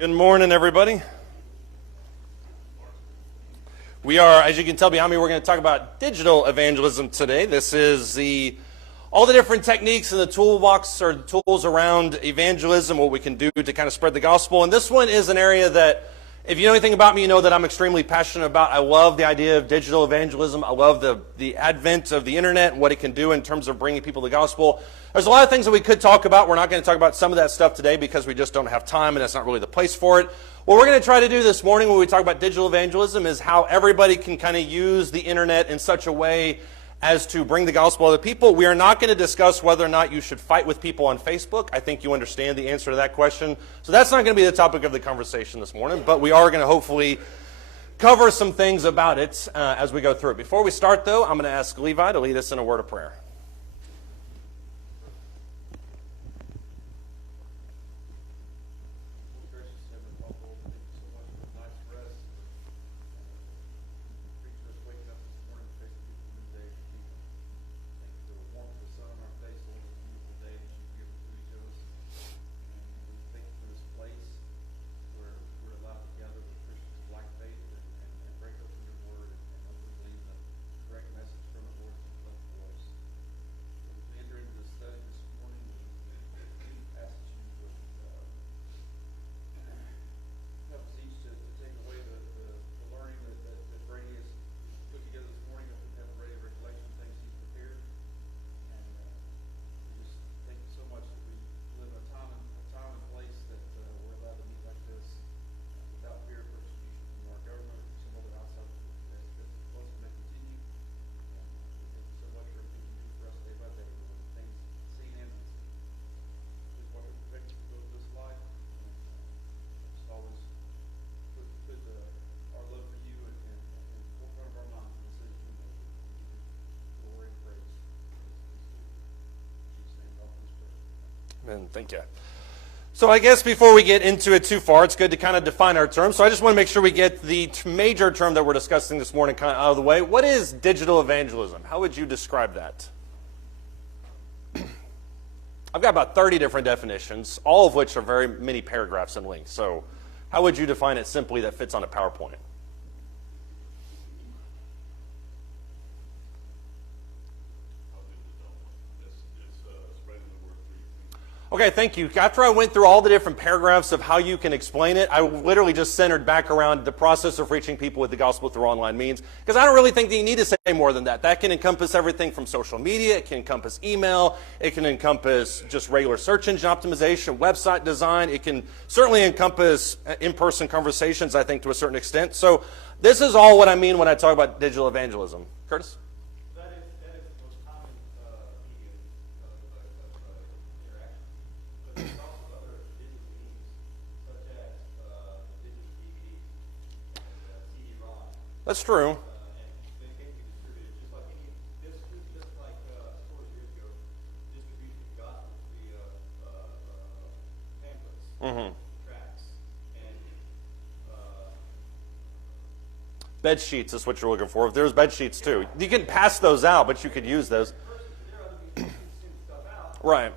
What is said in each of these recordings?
Good morning, everybody. We are, as you can tell behind me, we're going to talk about digital evangelism today. This is all the different techniques in the toolbox or tools around evangelism, what we can do to kind of spread the gospel. And this one is an area that, if you know anything about me, you know that I'm extremely passionate about. I love the idea of digital evangelism. I love the advent of the internet and what it can do in terms of bringing people the gospel. There's a lot of things that we could talk about. We're not going to talk about some of that stuff today because we just don't have time and that's not really the place for it. What we're going to try to do this morning when we talk about digital evangelism is how everybody can kind of use the internet in such a way as to bring the gospel to the people. We are not going to discuss whether or not you should fight with people on Facebook. I think you understand the answer to that question. So that's not going to be the topic of the conversation this morning, but we are going to hopefully cover some things about it as we go through it. Before we start, though, I'm going to ask Levi to lead us in a word of prayer. And thank you. So I guess before we get into it too far, it's good to kind of define our terms. So I just want to make sure we get the major term that we're discussing this morning kind of out of the way. What is digital evangelism? How would you describe that? I've got about 30 different definitions, all of which are very many paragraphs in length. So how would you define it simply that fits on a PowerPoint? Okay, thank you. After I went through all the different paragraphs of how you can explain it, I literally just centered back around the process of reaching people with the gospel through online means, because I don't really think that you need to say more than that. That can encompass everything from social media, it can encompass email, it can encompass just regular search engine optimization, website design, it can certainly encompass in-person conversations, I think, to a certain extent. So this is all what I mean when I talk about digital evangelism. Curtis? That's true. Bed sheets is what you're looking for. If there's bed sheets too, you can pass those out, but you could use those. Right.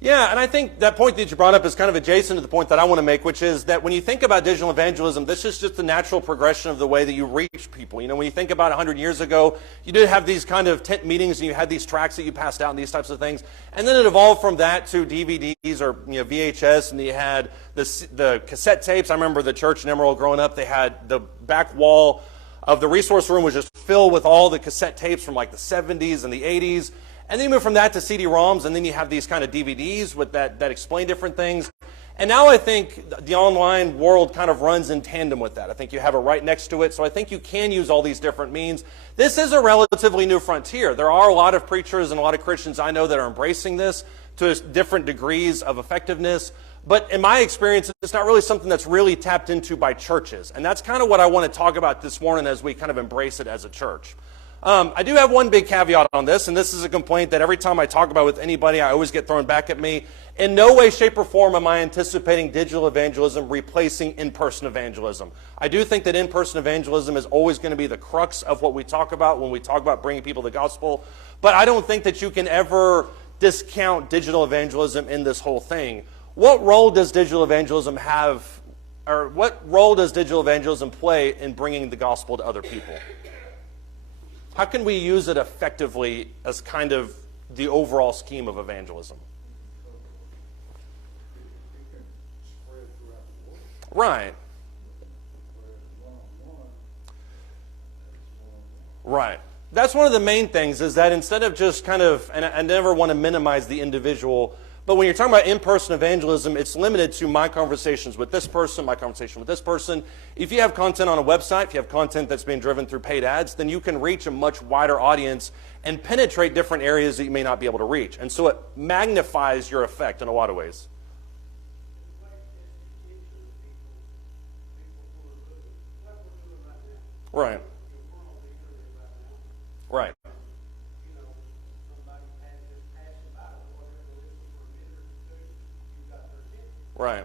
Yeah, and I think that point that you brought up is kind of adjacent to the point that I want to make, which is that when you think about digital evangelism, this is just the natural progression of the way that you reach people. You know, when you think about 100 years ago, you did have these kind of tent meetings and you had these tracts that you passed out and these types of things. And then it evolved from that to DVDs or VHS, and you had the cassette tapes. I remember the church in Emerald growing up, they had the back wall of the resource room was just filled with all the cassette tapes from like the 70s and the 80s. And then you move from that to CD-ROMs, and then you have these kind of DVDs with that explain different things. And now I think the online world kind of runs in tandem with that. I think you have it right next to it, so I think you can use all these different means. This is a relatively new frontier. There are a lot of preachers and a lot of Christians I know that are embracing this to different degrees of effectiveness. But in my experience, it's not really something that's really tapped into by churches. And that's kind of what I want to talk about this morning as we kind of embrace it as a church. I do have one big caveat on this, and this is a complaint that every time I talk about it with anybody, I always get thrown back at me. In no way, shape, or form am I anticipating digital evangelism replacing in-person evangelism. I do think that in-person evangelism is always going to be the crux of what we talk about when we talk about bringing people the gospel, but I don't think that you can ever discount digital evangelism in this whole thing. what role does digital evangelism have, or what role does digital evangelism play in bringing the gospel to other people? How can we use it effectively as kind of the overall scheme of evangelism? Right. Right. That's one of the main things, is that instead of just kind of, and I never want to minimize the individual, but when you're talking about in-person evangelism, it's limited to my conversations with this person, my conversation with this person. If you have content on a website, if you have content that's being driven through paid ads, then you can reach a much wider audience and penetrate different areas that you may not be able to reach. And so it magnifies your effect in a lot of ways. Right. Right. Right.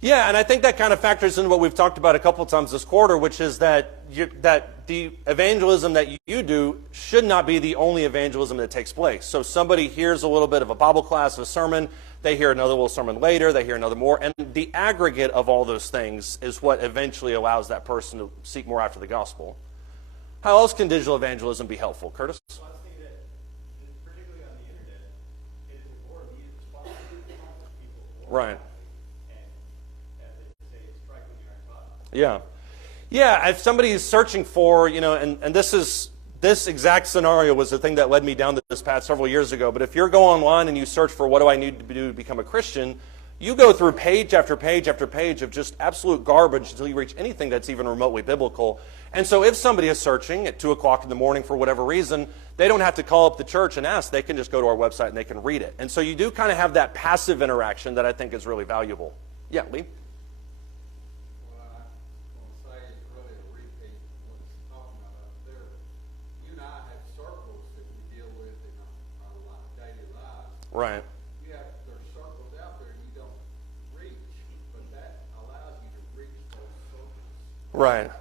Yeah, and I think that kind of factors into what we've talked about a couple of times this quarter, which is that that the evangelism that you do should not be the only evangelism that takes place. So somebody hears a little bit of a Bible class, a sermon, they hear another little sermon later, they hear another more, and the aggregate of all those things is what eventually allows that person to seek more after the gospel. How else can digital evangelism be helpful, Curtis? Well, I think that, particularly on the internet, it is important to respond to people. Right. And as they say, strike when you're on top. Yeah. Yeah, if somebody is searching for, and this exact scenario was the thing that led me down this path several years ago, but if you're going online and you search for what do I need to do to become a Christian, you go through page after page after page of just absolute garbage until you reach anything that's even remotely biblical. And so if somebody is searching at 2 o'clock in the morning for whatever reason, they don't have to call up the church and ask. They can just go to our website and they can read it. And so you do kind of have that passive interaction that I think is really valuable. Yeah, Lee? What I want to say is really a repeat of what he's talking about up there. You and I have circles that we deal with in our daily lives. Right. There's circles out there you don't reach, but that allows you to reach those circles. Right. Of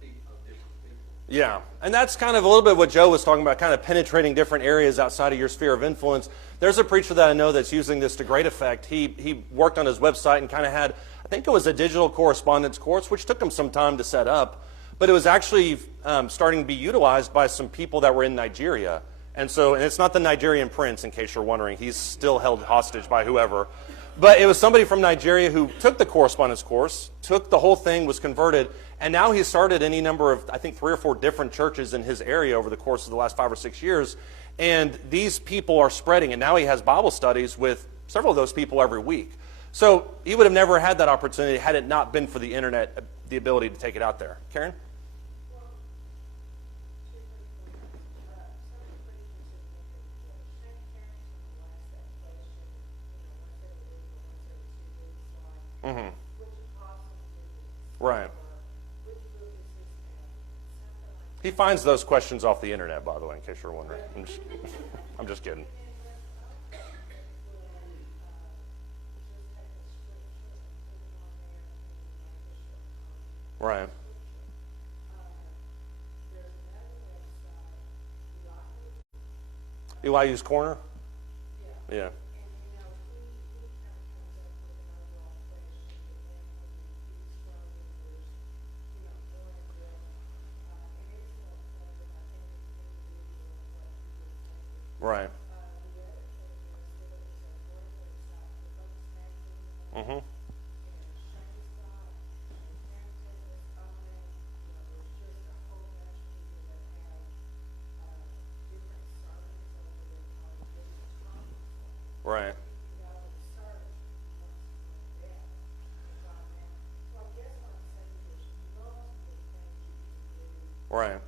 different people. Yeah, and that's kind of a little bit what Joe was talking about, kind of penetrating different areas outside of your sphere of influence. There's a preacher that I know that's using this to great effect. He worked on his website and kind of had, I think it was a digital correspondence course, which took him some time to set up, but it was actually starting to be utilized by some people that were in Nigeria. And it's not the Nigerian prince, in case you're wondering. He's still held hostage by whoever. But it was somebody from Nigeria who took the correspondence course, took the whole thing, was converted, and now he's started any number of, I think, 3 or 4 different churches in his area over the course of the last 5 or 6 years. And these people are spreading, and now he has Bible studies with several of those people every week. So he would have never had that opportunity had it not been for the internet, the ability to take it out there. Karen? Mm-hmm. Right. He finds those questions off the internet, by the way, in case you're wondering. I'm just kidding. Right. Eli's Corner? Yeah. Right. Mm-hmm. Right. Right.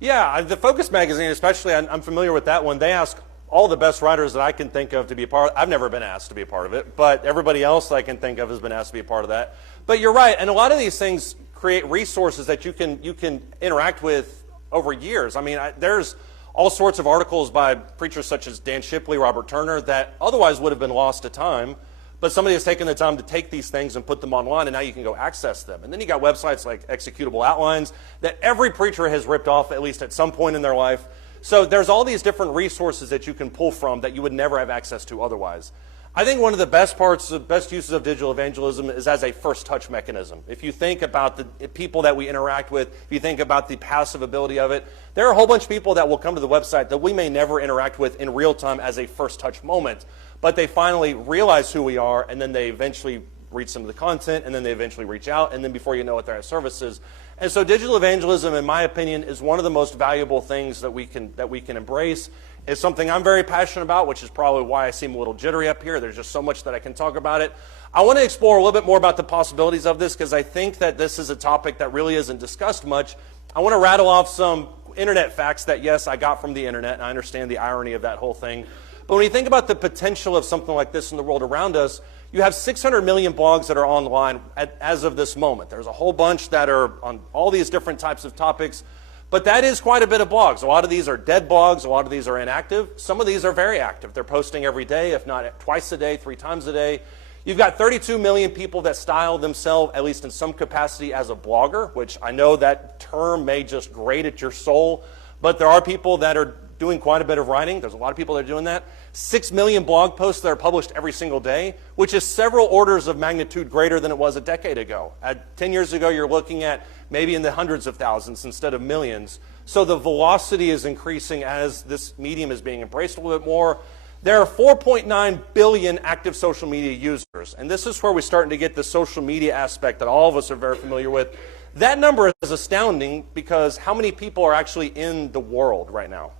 Yeah, the Focus magazine especially, I'm familiar with that one. They ask all the best writers that I can think of to be a part of it. I've never been asked to be a part of it, but everybody else I can think of has been asked to be a part of that. But you're right, and a lot of these things create resources that you can interact with over years. I mean, there's all sorts of articles by preachers such as Dan Shipley, Robert Turner, that otherwise would have been lost to time. But somebody has taken the time to take these things and put them online, and now you can go access them. And then you got websites like Executable Outlines that every preacher has ripped off at least at some point in their life. So there's all these different resources that you can pull from that you would never have access to otherwise. I think one of the best uses of digital evangelism is as a first touch mechanism. If you think about the people that we interact with, if you think about the passive ability of it, there are a whole bunch of people that will come to the website that we may never interact with in real time as a first touch moment, but they finally realize who we are, and then they eventually read some of the content, and then they eventually reach out, and then before you know it, they're at services. And so digital evangelism, in my opinion, is one of the most valuable things that we can embrace. It's something I'm very passionate about, which is probably why I seem a little jittery up here. There's just so much that I can talk about it. I want to explore a little bit more about the possibilities of this, because I think that this is a topic that really isn't discussed much. I want to rattle off some internet facts that, yes, I got from the internet, and I understand the irony of that whole thing. But when you think about the potential of something like this in the world around us, you have 600 million blogs that are online as of this moment. There's a whole bunch that are on all these different types of topics. But that is quite a bit of blogs. A lot of these are dead blogs. A lot of these are inactive. Some of these are very active. They're posting every day, if not twice a day, 3 times a day. You've got 32 million people that style themselves, at least in some capacity, as a blogger, which I know that term may just grate at your soul, but there are people that are doing quite a bit of writing. There's a lot of people that are doing that. 6 million blog posts that are published every single day, which is several orders of magnitude greater than it was a decade ago. 10 years ago, you're looking at maybe in the hundreds of thousands instead of millions. So the velocity is increasing as this medium is being embraced a little bit more. There are 4.9 billion active social media users, and this is where we're starting to get the social media aspect that all of us are very familiar with. That number is astounding because how many people are actually in the world right now?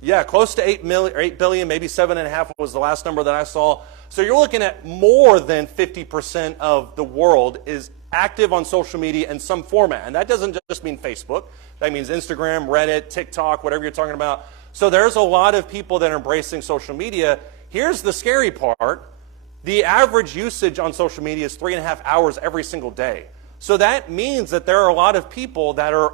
Yeah, close to 8 billion, maybe 7.5 was the last number that I saw. So you're looking at more than 50% of the world is active on social media in some format. And that doesn't just mean Facebook. That means Instagram, Reddit, TikTok, whatever you're talking about. So there's a lot of people that are embracing social media. Here's the scary part. The average usage on social media is 3.5 hours every single day. So that means that there are a lot of people that are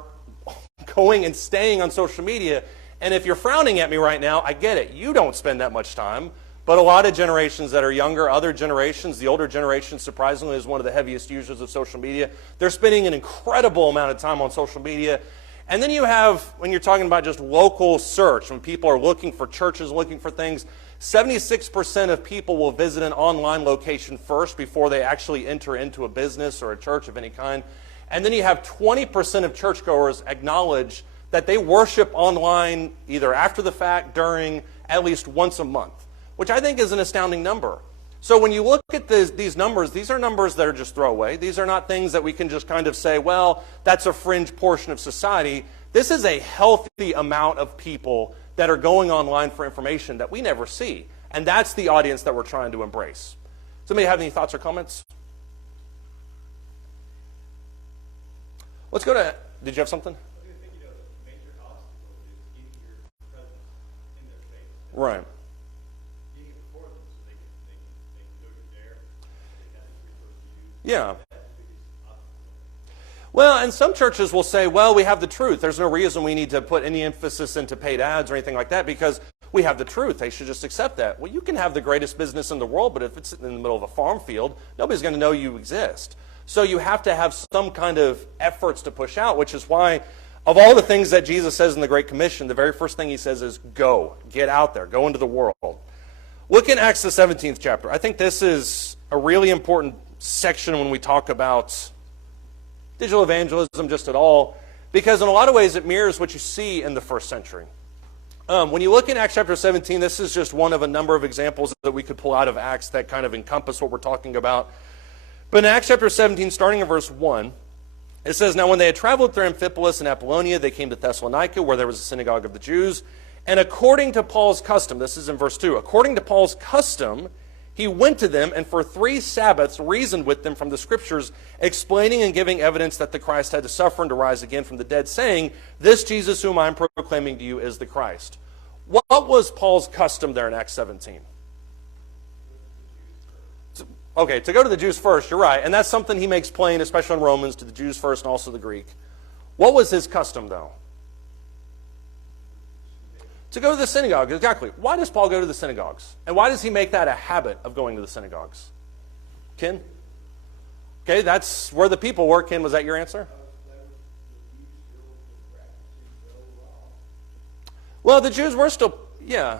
going and staying on social media. And if you're frowning at me right now, I get it. You don't spend that much time. But a lot of generations that are younger, other generations, the older generation, surprisingly, is one of the heaviest users of social media. They're spending an incredible amount of time on social media. And then you have, when you're talking about just local search, when people are looking for churches, looking for things, 76% of people will visit an online location first before they actually enter into a business or a church of any kind. And then you have 20% of churchgoers acknowledge that they worship online either after the fact, during, at least once a month, which I think is an astounding number. So when you look at these numbers, these are numbers that are just throwaway. These are not things that we can just kind of say, well, that's a fringe portion of society. This is a healthy amount of people that are going online for information that we never see. And that's the audience that we're trying to embrace. Somebody have any thoughts or comments? Let's go to, did you have something? Right. Yeah. Well, and some churches will say, well, we have the truth. There's no reason we need to put any emphasis into paid ads or anything like that because we have the truth. They should just accept that. Well, you can have the greatest business in the world, but if it's in the middle of a farm field, nobody's going to know you exist. So you have to have some kind of efforts to push out, which is why of all the things that Jesus says in the Great Commission, the very first thing he says is go, get out there, go into the world. Look in Acts the 17th chapter. I think this is a really important section when we talk about digital evangelism just at all, because in a lot of ways it mirrors what you see in the first century. When you look in Acts chapter 17, this is just one of a number of examples that we could pull out of Acts that kind of encompass what we're talking about. But in Acts chapter 17, starting in verse 1, it says, now when they had traveled through Amphipolis and Apollonia, they came to Thessalonica, where there was a synagogue of the Jews. And according to Paul's custom, this is in verse 2, according to Paul's custom, he went to them and for 3 Sabbaths reasoned with them from the Scriptures, explaining and giving evidence that the Christ had to suffer and to rise again from the dead, saying, this Jesus whom I am proclaiming to you is the Christ. What was Paul's custom there in Acts 17? Okay, to go to the Jews first, you're right. And that's something he makes plain, especially in Romans, to the Jews first and also the Greek. What was his custom, though? To go to the synagogue, exactly. Why does Paul go to the synagogues? And why does he make that a habit of going to the synagogues? Ken? Okay, that's where the people were. Ken, was that your answer? Well, the Jews were still, yeah.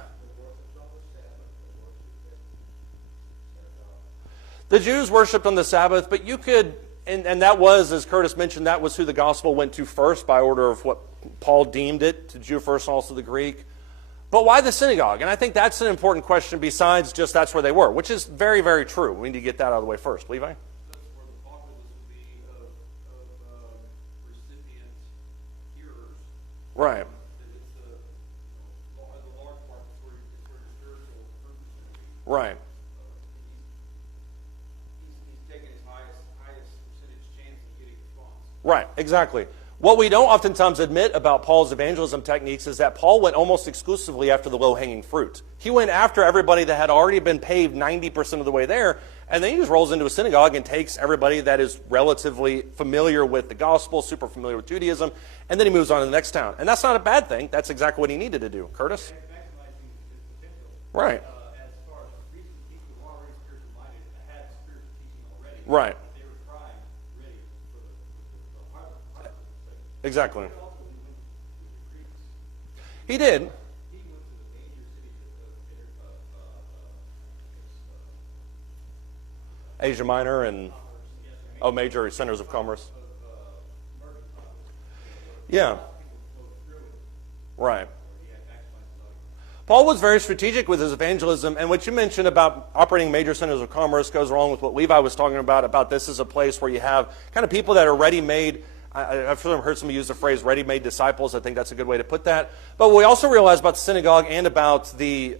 The Jews worshipped on the Sabbath, but you could, and that was, as Curtis mentioned, that was who the gospel went to first by order of what Paul deemed it, to Jew first, also the Greek. But why the synagogue? And I think that's an important question besides just that's where they were, which is very, very true. We need to get that out of the way first. Levi? That's where the populace would be of recipient hearers. Right. It's the large part is where the spiritual fruit is going to be. Right. He's taking his highest percentage chance of getting response. Right, exactly. What we don't oftentimes admit about Paul's evangelism techniques is that Paul went almost exclusively after the low-hanging fruit. He went after everybody that had already been paved 90% of the way there, and then he just rolls into a synagogue and takes everybody that is relatively familiar with the gospel, super familiar with Judaism, and then he moves on to the next town. And that's not a bad thing. That's exactly what he needed to do. Curtis? Maximizing his potential. Right. As far as recent people who are already spiritual minded had spiritual teaching already. Right. They were primed, ready for the harvest. Exactly. Also, he went to the Greeks. He did. He went to the major cities Asia Minor and major centers of commerce. Yeah. Right. Paul was very strategic with his evangelism, and what you mentioned about operating major centers of commerce goes along with what Levi was talking about this is a place where you have kind of people that are ready-made. I've heard somebody use the phrase ready-made disciples. I think that's a good way to put that. But what we also realize about the synagogue and about the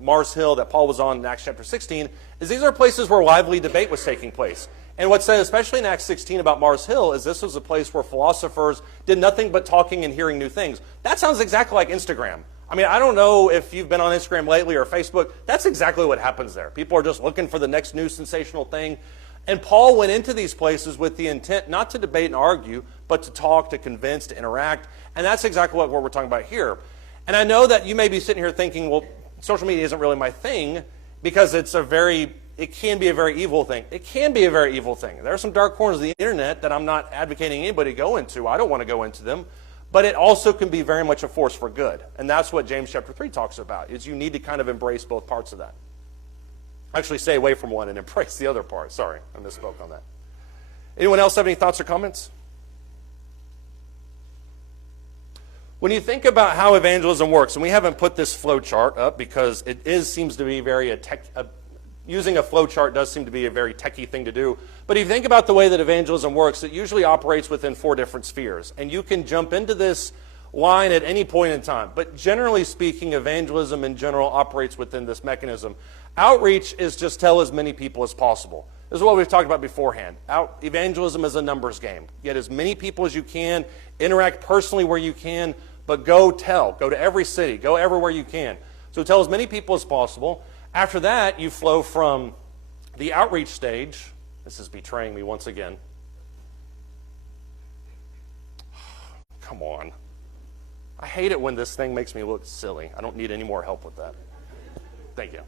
Mars Hill that Paul was on in Acts chapter 16 is these are places where lively debate was taking place. And what's said, especially in Acts 16 about Mars Hill, is this was a place where philosophers did nothing but talking and hearing new things. That sounds exactly like Instagram. I mean, I don't know if you've been on Instagram lately or Facebook. That's exactly what happens there. People are just looking for the next new sensational thing. And Paul went into these places with the intent not to debate and argue, but to talk, to convince, to interact. And that's exactly what we're talking about here. And I know that you may be sitting here thinking, well, social media isn't really my thing because it can be a very evil thing. It can be a very evil thing. There are some dark corners of the internet that I'm not advocating anybody go into. I don't want to go into them. But it also can be very much a force for good. And that's what James chapter 3 talks about, is you need to kind of embrace both parts of that. Actually, stay away from one and embrace the other part. Sorry, I misspoke on that. Anyone else have any thoughts or comments? When you think about how evangelism works, and we haven't put this flow chart up because seems to be very using a flow chart does seem to be a very techie thing to do. But if you think about the way that evangelism works, it usually operates within 4 different spheres. And you can jump into this line at any point in time. But generally speaking, evangelism in general operates within this mechanism. Outreach is just tell as many people as possible. This is what we've talked about beforehand. Evangelism is a numbers game. Get as many people as you can, interact personally where you can, but go tell. Go to every city. Go everywhere you can. So tell as many people as possible. After that, you flow from the outreach stage. This is betraying me once again. Come on. I hate it when this thing makes me look silly. I don't need any more help with that. Thank you.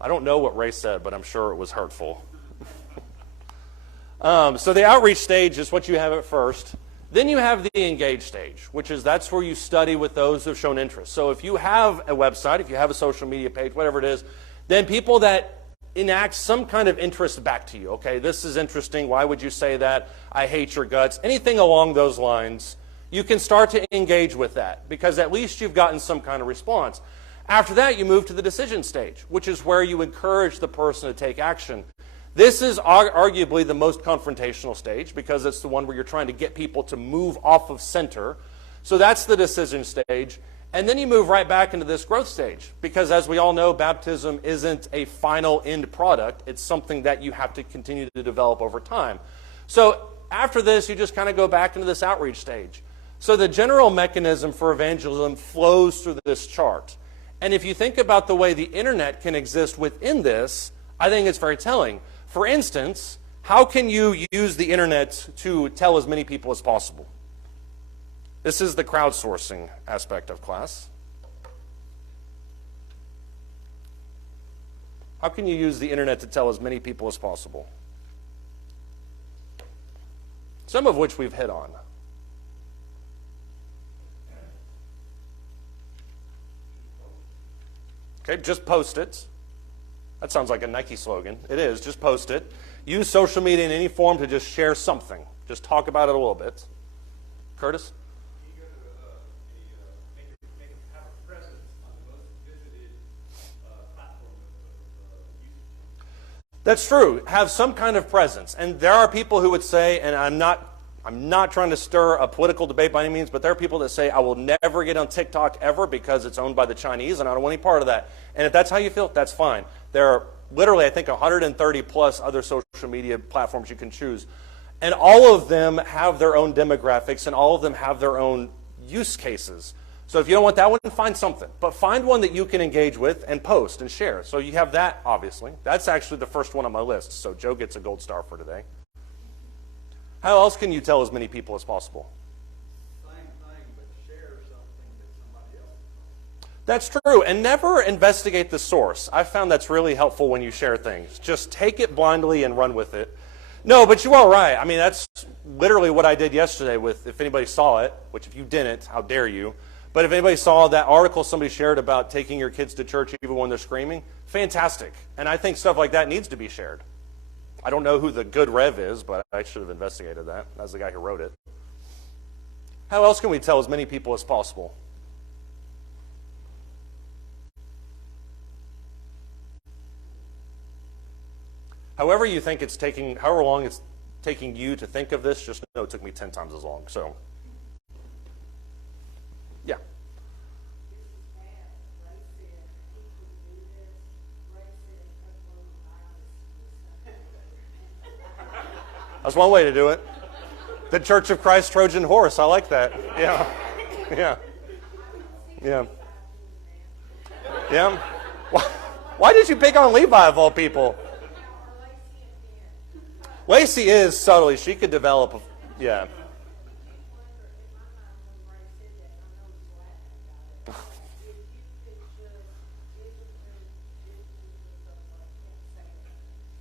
I don't know what Ray said, but I'm sure it was hurtful. So the outreach stage is what you have at first. Then you have the engage stage, which is that's where you study with those who have shown interest. So if you have a website, if you have a social media page, whatever it is, then people that enact some kind of interest back to you. Okay, this is interesting. Why would you say that? I hate your guts. Anything along those lines, you can start to engage with that because at least you've gotten some kind of response. After that, you move to the decision stage, which is where you encourage the person to take action. This is arguably the most confrontational stage because it's the one where you're trying to get people to move off of center. So that's the decision stage. And then you move right back into this growth stage because as we all know, baptism isn't a final end product. It's something that you have to continue to develop over time. So after this, you just kind of go back into this outreach stage. So the general mechanism for evangelism flows through this chart. And if you think about the way the internet can exist within this, I think it's very telling. For instance, how can you use the internet to tell as many people as possible? This is the crowdsourcing aspect of class. How can you use the internet to tell as many people as possible? Some of which we've hit on. Okay, just post it. That sounds like a Nike slogan. It is. Just post it. Use social media in any form to just share something. Just talk about it a little bit. Curtis? You go to have a presence on the most visited platform of usage. That's true. Have some kind of presence. And there are people who would say, and I'm not trying to stir a political debate by any means, but there are people that say, I will never get on TikTok ever because it's owned by the Chinese and I don't want any part of that. And if that's how you feel, that's fine. There are literally, I think, 130 plus other social media platforms you can choose. And all of them have their own demographics and all of them have their own use cases. So if you don't want that one, find something. But find one that you can engage with and post and share. So you have that, obviously. That's actually the first one on my list. So Joe gets a gold star for today. How else can you tell as many people as possible? Same thing, but share something that somebody else knows. That's true. And never investigate the source. I found that's really helpful when you share things. Just take it blindly and run with it. No, but you are right. I mean, that's literally what I did yesterday with, if anybody saw it, which if you didn't, how dare you. But if anybody saw that article somebody shared about taking your kids to church even when they're screaming, fantastic. And I think stuff like that needs to be shared. I don't know who the good Rev is, but I should have investigated that. That's the guy who wrote it. How else can we tell as many people as possible? However you think it's taking, however long it's taking you to think of this, just know it took me 10 times as long. So, yeah. That's one way to do it. The Church of Christ Trojan Horse. I like that. Yeah. Yeah. Yeah. Yeah. Why did you pick on Levi of all people? Lacey is subtly. She could develop. Yeah.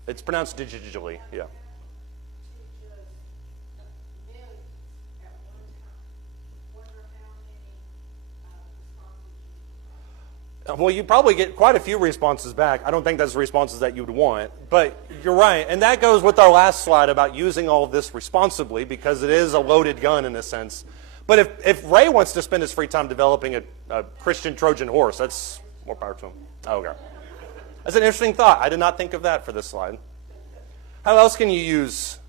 It's pronounced digitally. Yeah. Well, you probably get quite a few responses back. I don't think that's the responses that you'd want, but you're right. And that goes with our last slide about using all of this responsibly because it is a loaded gun in a sense. But if Ray wants to spend his free time developing a Christian Trojan horse, that's more power to him. Oh, okay. That's an interesting thought. I did not think of that for this slide. How else can you use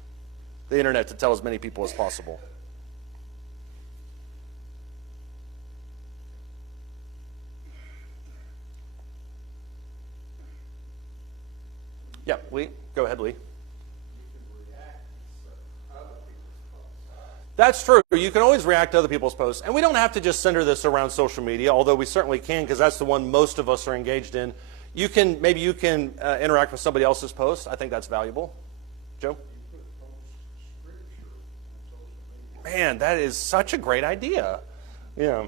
the internet to tell as many people as possible? Yeah, Lee. Go ahead, Lee. That's true. You can always react to other people's posts. And we don't have to just center this around social media, although we certainly can because that's the one most of us are engaged in. Maybe you can interact with somebody else's post. I think that's valuable. Joe? Man, that is such a great idea. Yeah.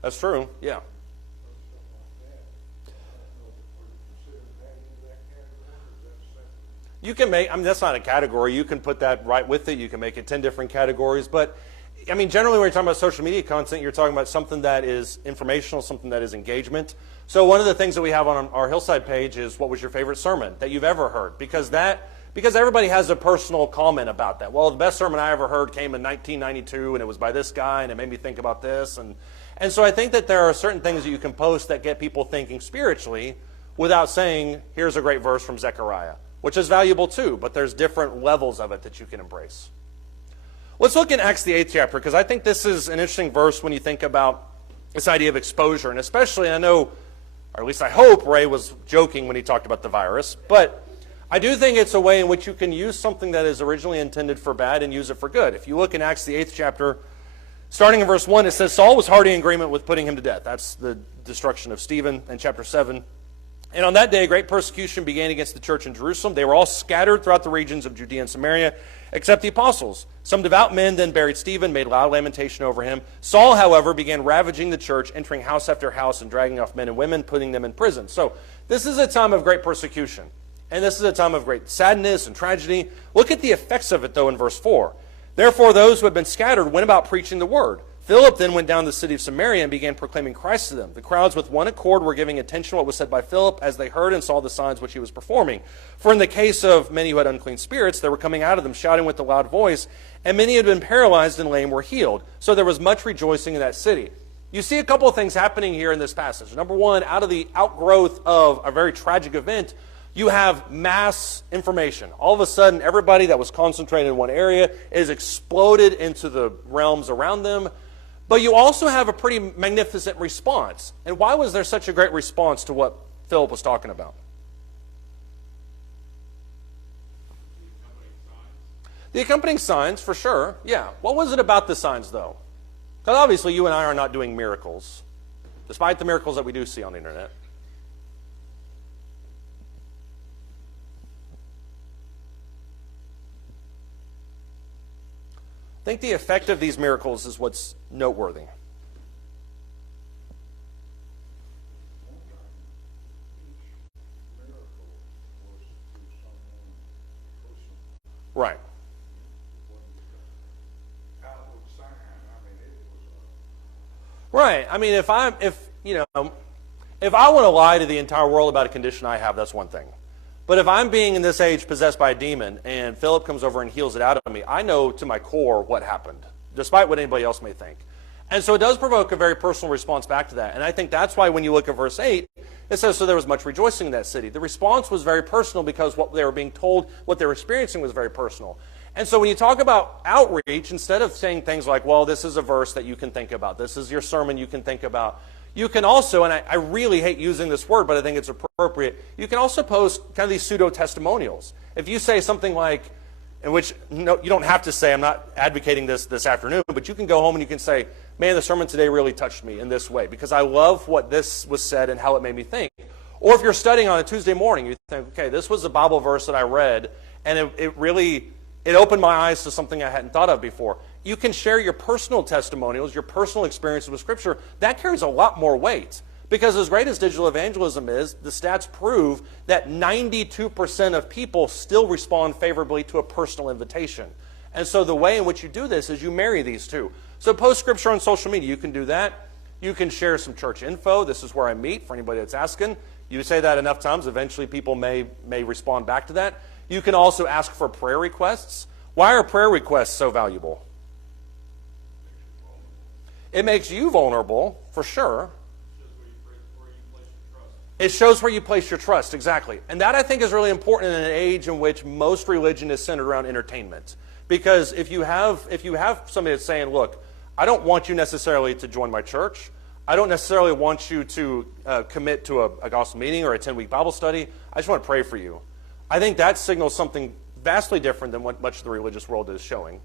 That's true, yeah. You can make, I mean, that's not a category. You can put that right with it. You can make it 10 different categories. But, I mean, generally when you're talking about social media content, you're talking about something that is informational, something that is engagement. So one of the things that we have on our Hillside page is what was your favorite sermon that you've ever heard? Because everybody has a personal comment about that. Well, the best sermon I ever heard came in 1992, and it was by this guy, and it made me think about this. And so I think that there are certain things that you can post that get people thinking spiritually without saying, here's a great verse from Zechariah, which is valuable too, but there's different levels of it that you can embrace. Let's look in Acts the 8th chapter, because I think this is an interesting verse when you think about this idea of exposure. And especially, I know, or at least I hope, Ray was joking when he talked about the virus, but I do think it's a way in which you can use something that is originally intended for bad and use it for good. If you look in Acts the 8th chapter, starting in verse 1, it says, Saul was heartily in agreement with putting him to death. That's the destruction of Stephen in chapter 7. And on that day, great persecution began against the church in Jerusalem. They were all scattered throughout the regions of Judea and Samaria, except the apostles. Some devout men then buried Stephen, made loud lamentation over him. Saul, however, began ravaging the church, entering house after house and dragging off men and women, putting them in prison. So this is a time of great persecution. And this is a time of great sadness and tragedy. Look at the effects of it, though, in verse 4. Therefore, those who had been scattered went about preaching the word. Philip then went down to the city of Samaria and began proclaiming Christ to them. The crowds with one accord were giving attention to what was said by Philip as they heard and saw the signs which he was performing. For in the case of many who had unclean spirits, they were coming out of them shouting with a loud voice, and many who had been paralyzed and lame were healed. So there was much rejoicing in that city. You see a couple of things happening here in this passage. Number one, out of the outgrowth of a very tragic event, you have mass information. All of a sudden, everybody that was concentrated in one area is exploded into the realms around them. But you also have a pretty magnificent response. And why was there such a great response to what Philip was talking about? The accompanying signs, for sure. Yeah. What was it about the signs, though? Because obviously you and I are not doing miracles, despite the miracles that we do see on the internet. I think the effect of these miracles is what's noteworthy. Right. Right. I mean, if I want to lie to the entire world about a condition I have, that's one thing. But if I'm being in this age possessed by a demon and Philip comes over and heals it out of me, I know to my core what happened, despite what anybody else may think. And so it does provoke a very personal response back to that. And I think that's why when you look at verse 8, it says, so there was much rejoicing in that city. The response was very personal because what they were being told, what they were experiencing was very personal. And so when you talk about outreach, instead of saying things like, well, this is a verse that you can think about, this is your sermon you can think about, you can also, and I really hate using this word, but I think it's appropriate, you can also post kind of these pseudo-testimonials. If you say something like, in which no, you don't have to say, I'm not advocating this afternoon, but you can go home and you can say, man, the sermon today really touched me in this way because I love what this was said and how it made me think. Or if you're studying on a Tuesday morning, you think, okay, this was a Bible verse that I read, and it opened my eyes to something I hadn't thought of before. You can share your personal testimonials, your personal experiences with Scripture. That carries a lot more weight. Because as great as digital evangelism is, the stats prove that 92% of people still respond favorably to a personal invitation. And so the way in which you do this is you marry these two. So post Scripture on social media, you can do that. You can share some church info. This is where I meet, for anybody that's asking. You say that enough times, eventually people may respond back to that. You can also ask for prayer requests. Why are prayer requests so valuable? It makes you vulnerable, for sure. It shows where you place your trust, exactly. And that, I think, is really important in an age in which most religion is centered around entertainment. Because if you have somebody that's saying, look, I don't want you necessarily to join my church. I don't necessarily want you to commit to a gospel meeting or a 10-week Bible study. I just want to pray for you. I think that signals something vastly different than what much of the religious world is showing.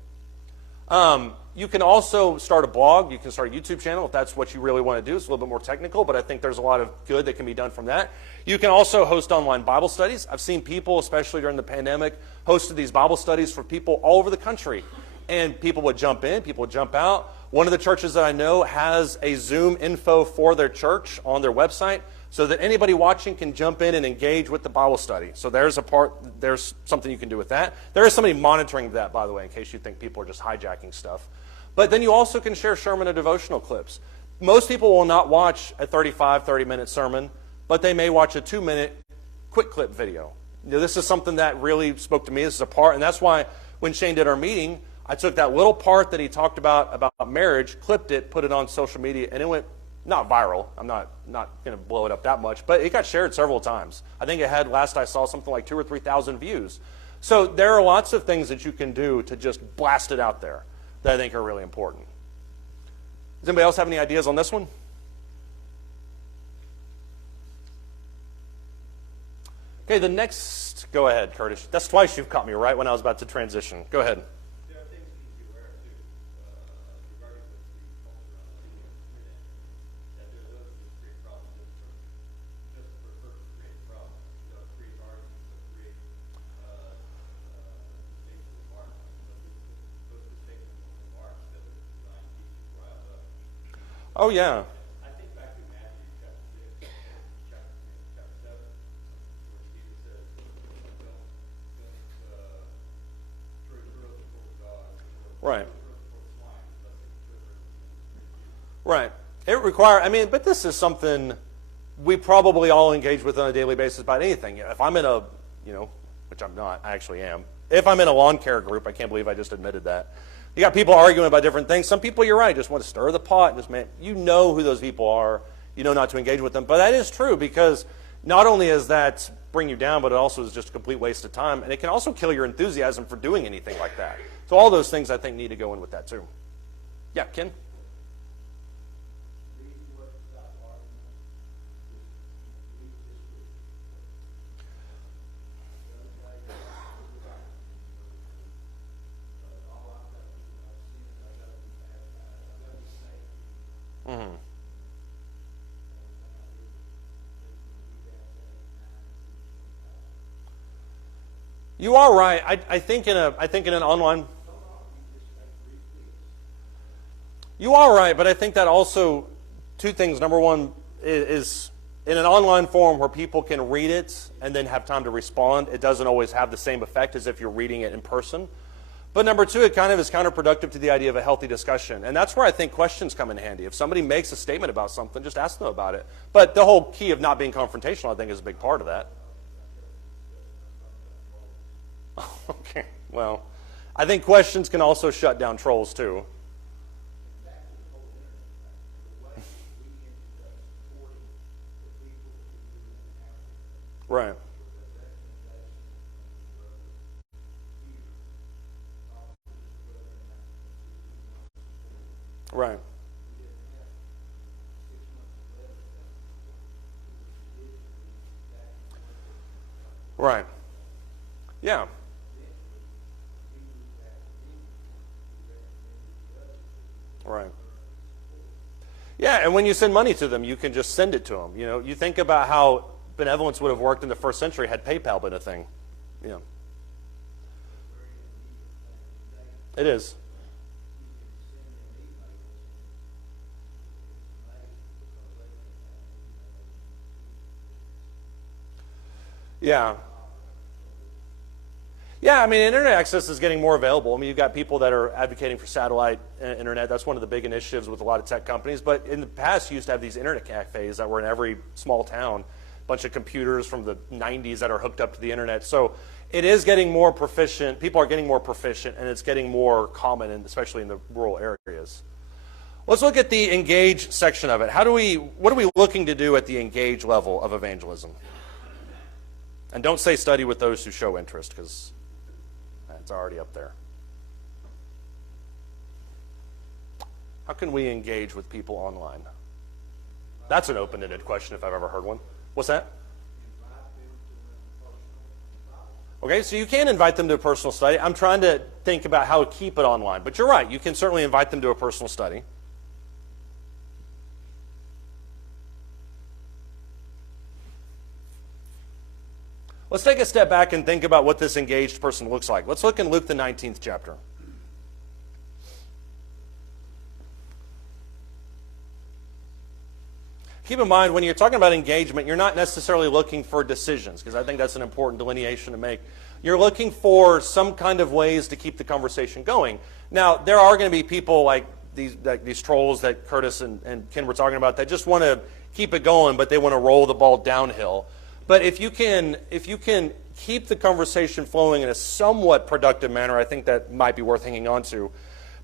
You can also start a blog. You can start a YouTube channel if that's what you really want to do. It's a little bit more technical, but I think there's a lot of good that can be done from that. You can also host online Bible studies. I've seen people, especially during the pandemic, hosted these Bible studies for people all over the country. And people would jump in, people would jump out. One of the churches that I know has a Zoom info for their church on their website so that anybody watching can jump in and engage with the Bible study. So there's something you can do with that. There is somebody monitoring that, by the way, in case you think people are just hijacking stuff. But then you also can share sermon or devotional clips. Most people will not watch a 30-minute sermon, but they may watch a 2-minute quick clip video. This is something that really spoke to me. This is a part, and that's why when Shane did our meeting, I took that little part that he talked about marriage, clipped it, put it on social media, and it went not viral. I'm not going to blow it up that much, but it got shared several times. I think it had, last I saw, something like 2,000 or 3,000 views. So there are lots of things that you can do to just blast it out there that I think are really important. Does anybody else have any ideas on this one? Okay, the next, go ahead, Curtis. That's twice you've caught me right when I was about to transition. Go ahead. There are things we need to be aware of, too, regarding the culture around the internet, that there's those who create problems just for the purpose of creating problems. Create arguments, create mistakes in the mark. Those mistakes in the mark that are designed to keep people riled up. Oh, yeah. I think back to Matthew chapter 6, chapter 7, where Jesus says, don't throw the pearls before the dogs. Right. Right. It requires, I mean, but this is something we probably all engage with on a daily basis about anything. If I'm in a, which I'm not, I actually am. If I'm in a lawn care group, I can't believe I just admitted that. You got people arguing about different things. Some people, you're right, just want to stir the pot. And just, man, you know who those people are. You know not to engage with them. But that is true because not only is that bring you down, but it also is just a complete waste of time. And it can also kill your enthusiasm for doing anything like that. So all those things I think need to go in with that too. Yeah, Ken? Mm-hmm. You are right. I think in an online. You are right, but I think that also two things. Number one is in an online forum where people can read it and then have time to respond. It doesn't always have the same effect as if you're reading it in person. But number two, it kind of is counterproductive to the idea of a healthy discussion. And that's where I think questions come in handy. If somebody makes a statement about something, just ask them about it. But the whole key of not being confrontational, I think, is a big part of that. Okay, well, I think questions can also shut down trolls too. Right. Right. Right. Yeah. Right. Yeah, and when you send money to them, you can just send it to them. You think about how benevolence would have worked in the first century had PayPal been a thing. It is. Yeah. Yeah, I mean, internet access is getting more available. I mean, you've got people that are advocating for satellite internet. That's one of the big initiatives with a lot of tech companies. But in the past, you used to have these internet cafes that were in every small town, a bunch of computers from the 90s that are hooked up to the internet. So it is getting more proficient. People are getting more proficient, and it's getting more common, especially in the rural areas. Let's look at the engage section of it. What are we looking to do at the engage level of evangelism? And don't say study with those who show interest, because it's already up there. How can we engage with people online? That's an open-ended question if I've ever heard one. What's that? Okay, so you can invite them to a personal study. I'm trying to think about how to keep it online. But you're right, you can certainly invite them to a personal study. Let's take a step back and think about what this engaged person looks like. Let's look in Luke the 19th chapter. Keep in mind, when you're talking about engagement, you're not necessarily looking for decisions, because I think that's an important delineation to make. You're looking for some kind of ways to keep the conversation going. Now, there are going to be people like these trolls that Curtis and Ken were talking about that just want to keep it going, but they want to roll the ball downhill. But if you can keep the conversation flowing in a somewhat productive manner, I think that might be worth hanging on to.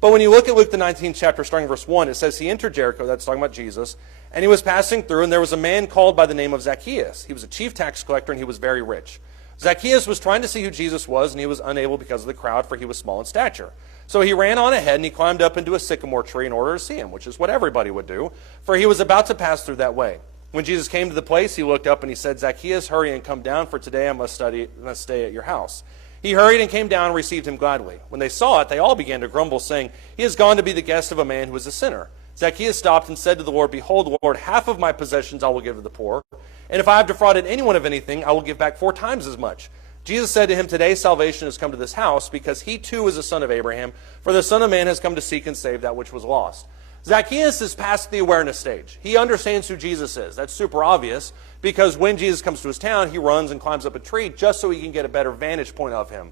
But when you look at Luke the 19th chapter, starting verse 1, it says, he entered Jericho, that's talking about Jesus, and he was passing through, and there was a man called by the name of Zacchaeus. He was a chief tax collector, and he was very rich. Zacchaeus was trying to see who Jesus was, and he was unable because of the crowd, for he was small in stature. So he ran on ahead, and he climbed up into a sycamore tree in order to see him, which is what everybody would do, for he was about to pass through that way. When Jesus came to the place, he looked up and he said, Zacchaeus, hurry and come down, for today I must stay at your house. He hurried and came down and received him gladly. When they saw it, they all began to grumble, saying, he has gone to be the guest of a man who is a sinner. Zacchaeus stopped and said to the Lord, behold, Lord, half of my possessions I will give to the poor, and if I have defrauded anyone of anything, I will give back 4 times as much. Jesus said to him, today salvation has come to this house, because he too is a son of Abraham, for the Son of Man has come to seek and save that which was lost. Zacchaeus is past the awareness stage. He understands who Jesus is. That's super obvious, because when Jesus comes to his town, he runs and climbs up a tree just so he can get a better vantage point of him.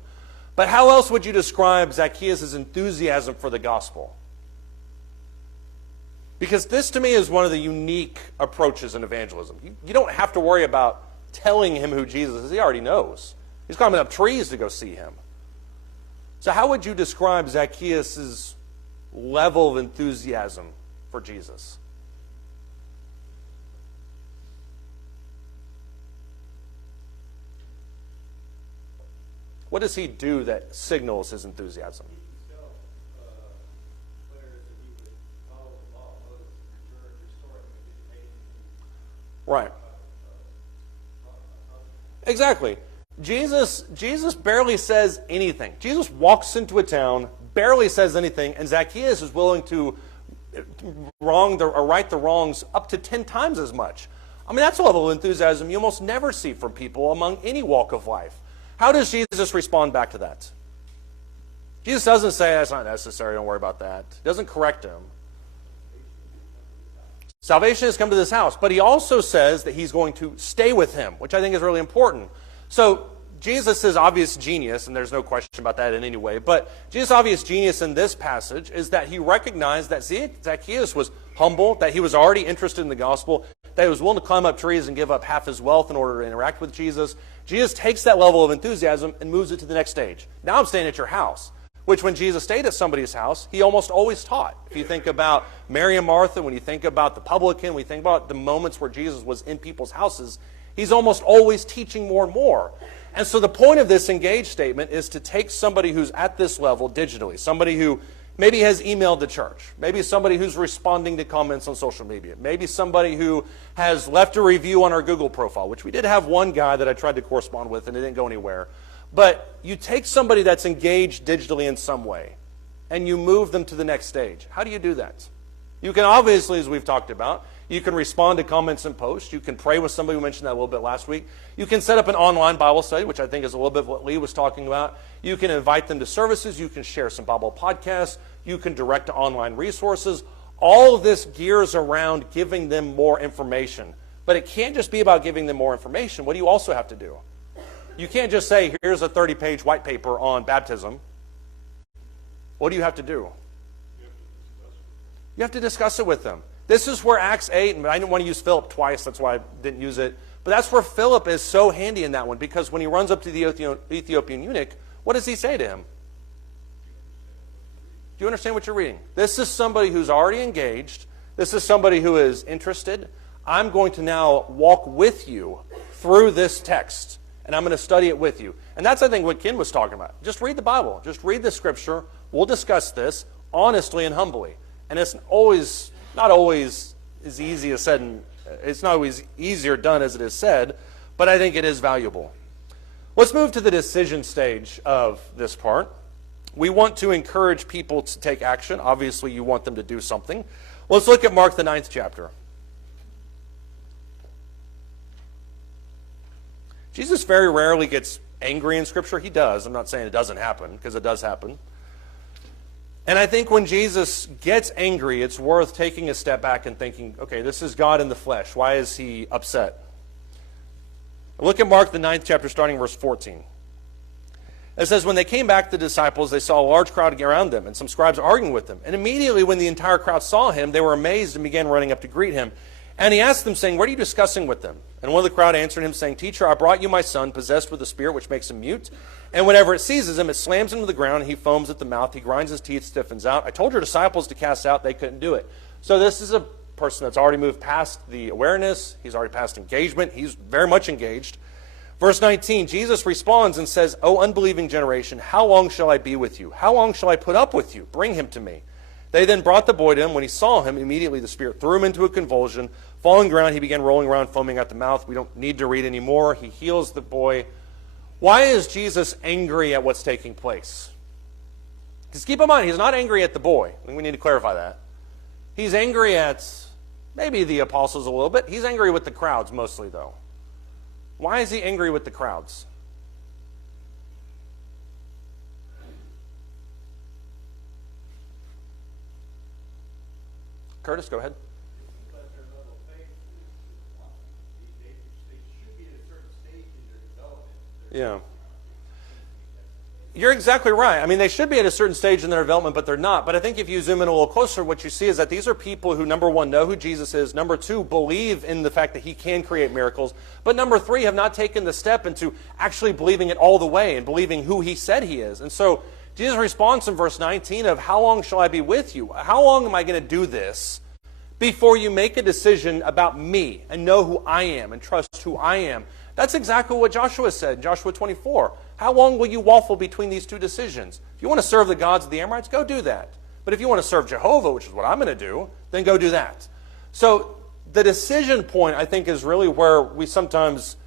But how else would you describe Zacchaeus' enthusiasm for the gospel? Because this to me is one of the unique approaches in evangelism. You don't have to worry about telling him who Jesus is. He already knows. He's climbing up trees to go see him. So how would you describe Zacchaeus' level of enthusiasm for Jesus? What does he do that signals his enthusiasm? Himself declares that he would follow the law of Moses and restore him if he paid him. Right. Exactly. Jesus barely says anything. Jesus walks into a town, barely says anything, and Zacchaeus is willing to right the wrongs up to 10 times as much. I mean, that's a level of enthusiasm you almost never see from people among any walk of life. How does Jesus respond back to that? Jesus doesn't say, that's not necessary, don't worry about that. He doesn't correct him. Salvation has come to this house, but he also says that he's going to stay with him, which I think is really important. So Jesus' obvious genius, and there's no question about that in any way, but Jesus' obvious genius in this passage is that he recognized that Zacchaeus was humble, that he was already interested in the gospel, that he was willing to climb up trees and give up half his wealth in order to interact with Jesus. Jesus takes that level of enthusiasm and moves it to the next stage. Now I'm staying at your house, which when Jesus stayed at somebody's house, he almost always taught. If you think about Mary and Martha, when you think about the publican, we think about the moments where Jesus was in people's houses, he's almost always teaching more and more. And so the point of this engage statement is to take somebody who's at this level digitally, somebody who maybe has emailed the church, maybe somebody who's responding to comments on social media, maybe somebody who has left a review on our Google profile, which we did have one guy that I tried to correspond with and it didn't go anywhere. But you take somebody that's engaged digitally in some way and you move them to the next stage. How do you do that? You can obviously, as we've talked about, you can respond to comments and posts. You can pray with somebody. We mentioned that a little bit last week. You can set up an online Bible study, which I think is a little bit of what Lee was talking about. You can invite them to services. You can share some Bible podcasts. You can direct to online resources. All of this gears around giving them more information. But it can't just be about giving them more information. What do you also have to do? You can't just say, here's a 30-page white paper on baptism. What do you have to do? You have to discuss it with them. This is where Acts 8, and I didn't want to use Philip twice, that's why I didn't use it. But that's where Philip is so handy in that one, because when he runs up to the Ethiopian eunuch, what does he say to him? Do you understand what you're reading? This is somebody who's already engaged. This is somebody who is interested. I'm going to now walk with you through this text, and I'm going to study it with you. And that's, I think, what Ken was talking about. Just read the Bible. Just read the Scripture. We'll discuss this honestly and humbly. And it's not always as easy as said, and it's not always easier done as it is said, but I think it is valuable. Let's move to the decision stage of this part. We want to encourage people to take action. Obviously, you want them to do something. Let's look at Mark, the 9th chapter. Jesus very rarely gets angry in Scripture. He does. I'm not saying it doesn't happen, because it does happen. And I think when Jesus gets angry, it's worth taking a step back and thinking, okay, this is God in the flesh. Why is he upset? Look at Mark, the 9th chapter, starting verse 14. It says, when they came back, the disciples, they saw a large crowd around them and some scribes arguing with them. And immediately when the entire crowd saw him, they were amazed and began running up to greet him. And he asked them, saying, what are you discussing with them? And one of the crowd answered him, saying, Teacher, I brought you my son, possessed with a spirit which makes him mute. And whenever it seizes him, it slams him to the ground, and he foams at the mouth. He grinds his teeth, stiffens out. I told your disciples to cast out. They couldn't do it. So this is a person that's already moved past the awareness. He's already past engagement. He's very much engaged. Verse 19, Jesus responds and says, O unbelieving generation, how long shall I be with you? How long shall I put up with you? Bring him to me. They then brought the boy to him. When he saw him, immediately the spirit threw him into a convulsion. Falling ground, he began rolling around, foaming at the mouth. We don't need to read anymore. He heals the boy. Why is Jesus angry at what's taking place? Because keep in mind, he's not angry at the boy. I think we need to clarify that. He's angry at maybe the apostles a little bit. He's angry with the crowds mostly, though. Why is he angry with the crowds? Curtis, go ahead. But their level of faith is they should be at a certain stage in their development. Yeah. You're exactly right. I mean, they should be at a certain stage in their development, but they're not. But I think if you zoom in a little closer, what you see is that these are people who, number one, know who Jesus is. Number two, believe in the fact that he can create miracles. But number three, have not taken the step into actually believing it all the way and believing who he said he is. And so Jesus' response in verse 19 of, how long shall I be with you? How long am I going to do this before you make a decision about me and know who I am and trust who I am? That's exactly what Joshua said in Joshua 24. How long will you waffle between these two decisions? If you want to serve the gods of the Amorites, go do that. But if you want to serve Jehovah, which is what I'm going to do, then go do that. So the decision point, I think, is really where we sometimes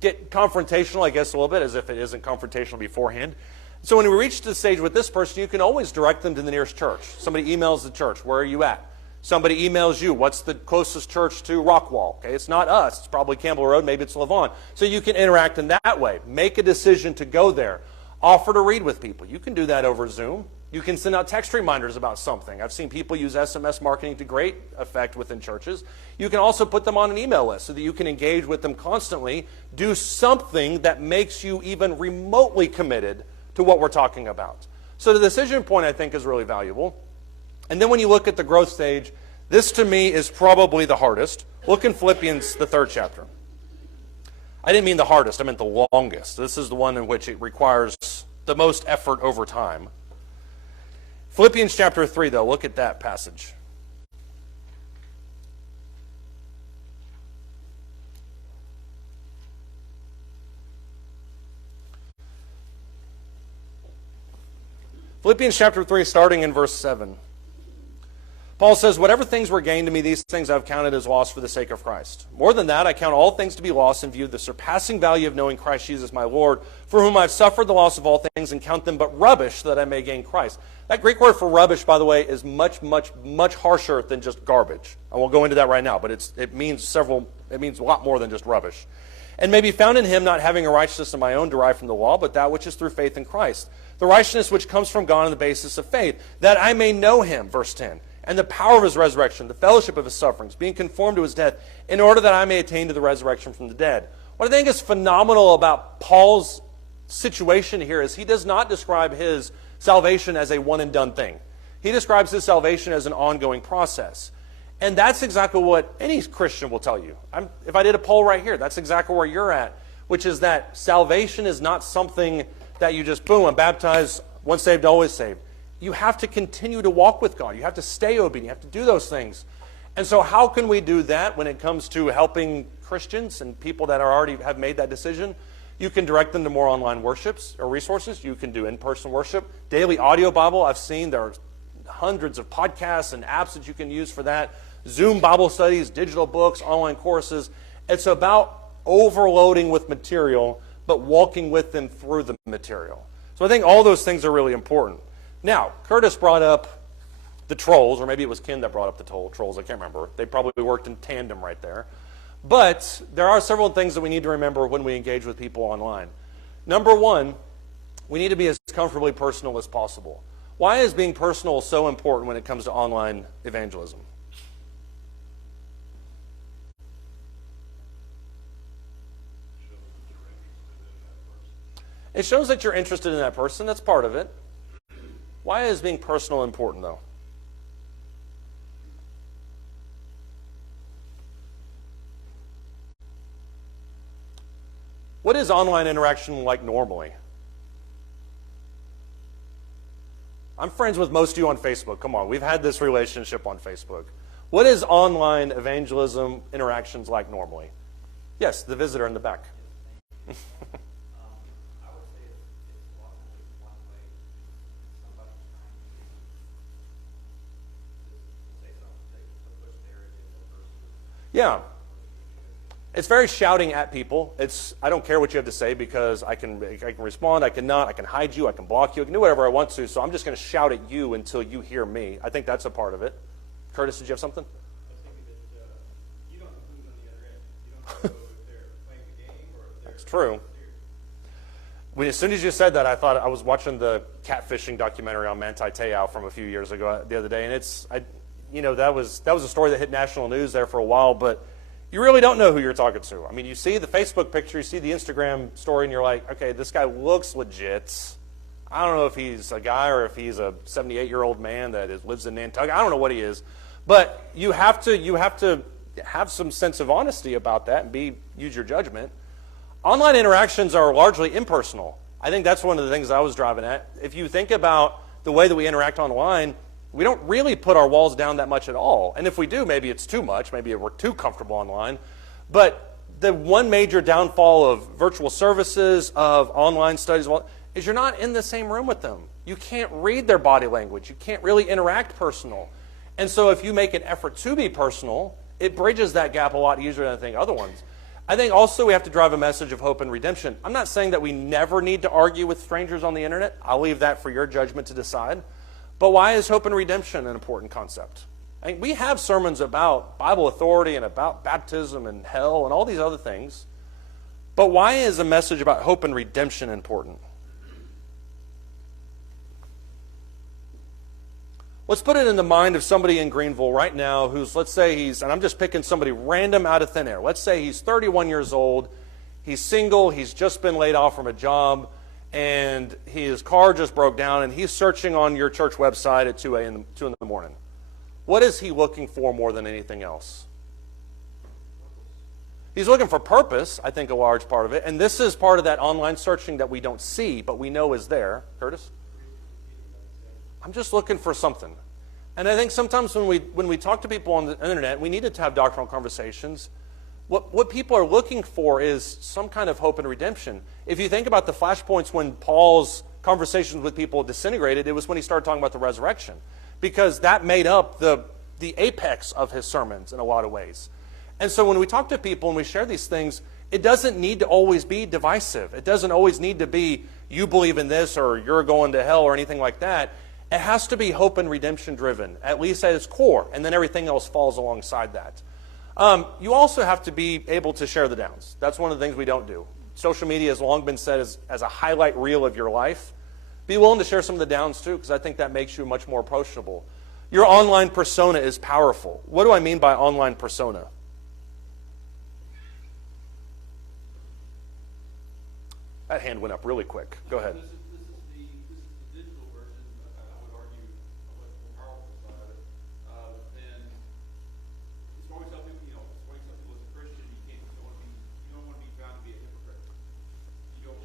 get confrontational, I guess, a little bit, as if it isn't confrontational beforehand. So when we reach the stage with this person, you can always direct them to the nearest church. Somebody emails the church, where are you at? Somebody emails you, what's the closest church to Rockwall? Okay, it's not us. It's probably Campbell Road. Maybe it's Levon. So you can interact in that way. Make a decision to go there. Offer to read with people. You can do that over Zoom. You can send out text reminders about something. I've seen people use SMS marketing to great effect within churches. You can also put them on an email list so that you can engage with them constantly. Do something that makes you even remotely committed to what we're talking about. So the decision point, I think, is really valuable. And then when you look at the growth stage, this to me is probably the hardest. Look in Philippians, the 3rd chapter. I didn't mean the hardest, I meant the longest. This is the one in which it requires the most effort over time. Philippians chapter 3, though, look at that passage. Philippians chapter 3, starting in verse 7. Paul says, whatever things were gained to me, these things I've counted as loss for the sake of Christ. More than that, I count all things to be lost in view of the surpassing value of knowing Christ Jesus my Lord, for whom I've suffered the loss of all things and count them but rubbish so that I may gain Christ. That Greek word for rubbish, by the way, is much, much, much harsher than just garbage. I won't go into that right now, but it means a lot more than just rubbish. And may be found in him, not having a righteousness of my own derived from the law, but that which is through faith in Christ. The righteousness which comes from God on the basis of faith, that I may know him, verse 10, and the power of his resurrection, the fellowship of his sufferings, being conformed to his death, in order that I may attain to the resurrection from the dead. What I think is phenomenal about Paul's situation here is he does not describe his salvation as a one-and-done thing. He describes his salvation as an ongoing process. And that's exactly what any Christian will tell you. If I did a poll right here, that's exactly where you're at, which is that salvation is not something that you just, boom, I'm baptized, once saved, always saved. You have to continue to walk with God. You have to stay obedient. You have to do those things. And so how can we do that when it comes to helping Christians and people that already have made that decision? You can direct them to more online worships or resources. You can do in-person worship. Daily audio Bible, I've seen there are hundreds of podcasts and apps that you can use for that. Zoom Bible studies, digital books, online courses. It's about overloading with material, but walking with them through the material. So I think all those things are really important. Now, Curtis brought up the trolls, or maybe it was Ken that brought up the trolls. I can't remember. They probably worked in tandem right there. But there are several things that we need to remember when we engage with people online. Number one, we need to be as comfortably personal as possible. Why is being personal so important when it comes to online evangelism? It shows that you're interested in that person. That's part of it. Why is being personal important, though? What is online interaction like normally? I'm friends with most of you on Facebook. Come on, we've had this relationship on Facebook. What is online evangelism interactions like normally? Yes, the visitor in the back. Yeah. It's very shouting at people. I don't care what you have to say because I can respond, I can not, I can hide you, I can block you, I can do whatever I want to, so I'm just going to shout at you until you hear me. I think that's a part of it. Curtis, did you have something? I was thinking that you don't know who's on the other end. You don't know if they're playing the game or if they're... That's true. As soon as you said that, I thought I was watching the catfishing documentary on Manti Te'o from a few years ago the other day, and that was a story that hit national news there for a while, but you really don't know who you're talking to. I mean, you see the Facebook picture, you see the Instagram story, and you're like, okay, this guy looks legit. I don't know if he's a guy or if he's a 78-year-old man that lives in Nantucket. I don't know what he is. But you have to have some sense of honesty about that and use your judgment. Online interactions are largely impersonal. I think that's one of the things I was driving at. If you think about the way that we interact online, we don't really put our walls down that much at all. And if we do, maybe it's too much. Maybe we're too comfortable online. But the one major downfall of virtual services, of online studies, is you're not in the same room with them. You can't read their body language. You can't really interact personal. And so if you make an effort to be personal, it bridges that gap a lot easier than I think other ones. I think also we have to drive a message of hope and redemption. I'm not saying that we never need to argue with strangers on the internet. I'll leave that for your judgment to decide. But why is hope and redemption an important concept? I mean, we have sermons about Bible authority and about baptism and hell and all these other things. But why is a message about hope and redemption important? Let's put it in the mind of somebody in Greenville right now who's, let's say and I'm just picking somebody random out of thin air. Let's say he's 31 years old, he's single, he's just been laid off from a job, and his car just broke down, and he's searching on your church website at 2 in the morning. What is he looking for more than anything else? He's looking for purpose, I think a large part of it, and this is part of that online searching that we don't see, but we know is there. Curtis? I'm just looking for something. And I think sometimes when we talk to people on the internet, we need to have doctrinal conversations. What people are looking for is some kind of hope and redemption. If you think about the flashpoints when Paul's conversations with people disintegrated, it was when he started talking about the resurrection. Because that made up the apex of his sermons in a lot of ways. And so when we talk to people and we share these things, it doesn't need to always be divisive. It doesn't always need to be, you believe in this or you're going to hell or anything like that. It has to be hope and redemption driven, at least at its core, and then everything else falls alongside that. You also have to be able to share the downs. That's one of the things we don't do. Social media has long been said as a highlight reel of your life. Be willing to share some of the downs too, because I think that makes you much more approachable. Your online persona is powerful. What do I mean by online persona? That hand went up really quick. Go ahead. This is the digital version. I would argue a much more powerful side of it. And it's always tell people, it's always tell people as a Christian, you don't want to be found to be a hypocrite. You don't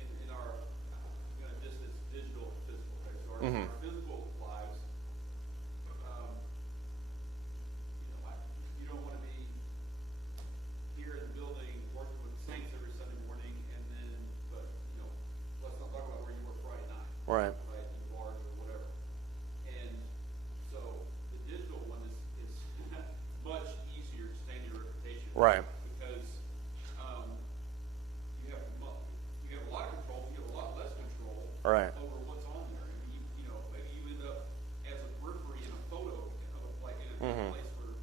in our kind of distance, digital and physical. Right? So our physical lives, you don't want to be here in the building working with the saints every Sunday morning, but let's not talk about where you were Friday night. Right. Right, in bars or whatever. And so the digital one is much easier to stain your reputation. Right. Because you have a lot of control, you have a lot less control Right. over what's on there. And maybe you end up as a periphery in a photo of like in a place where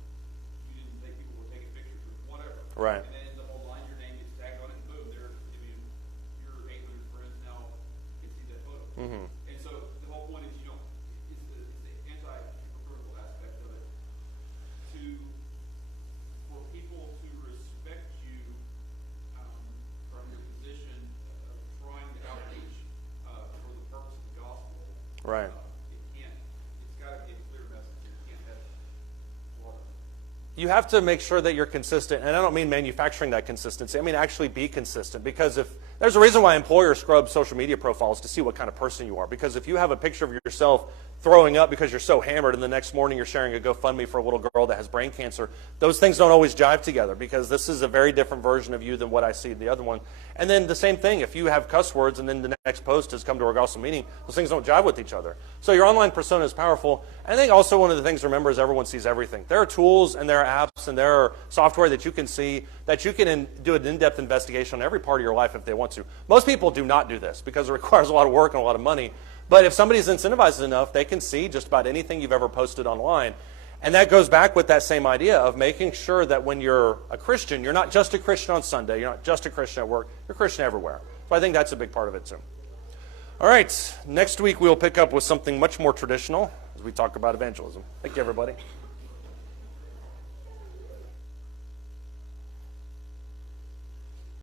you didn't think people were taking pictures or whatever. Right. And then ends up online, your name gets tagged on it, and boom, your 800 friends now can see that photo. And so the whole point is it's the anti-hypocritical aspect of it. For people to respect you from your position of trying to outreach for the purpose of the gospel. Right. It's got to be a clear message. You can't have water. You have to make sure that you're consistent, and I don't mean manufacturing that consistency. I mean actually be consistent, because if there's a reason why employers scrub social media profiles to see what kind of person you are. Because if you have a picture of yourself throwing up because you're so hammered, and the next morning you're sharing a GoFundMe for a little girl that has brain cancer, those things don't always jive together, because this is a very different version of you than what I see in the other one. And then the same thing, if you have cuss words and then the next post has come to our gospel meeting, those things don't jive with each other. So your online persona is powerful. I think also one of the things to remember is everyone sees everything. There are tools and there are apps and there are software that you can see that you can do an in-depth investigation on every part of your life if they want to. Most people do not do this because it requires a lot of work and a lot of money. But if somebody's incentivized enough, they can see just about anything you've ever posted online. And that goes back with that same idea of making sure that when you're a Christian, you're not just a Christian on Sunday, you're not just a Christian at work, you're a Christian everywhere. So I think that's a big part of it too. All right, next week we'll pick up with something much more traditional as we talk about evangelism. Thank you, everybody.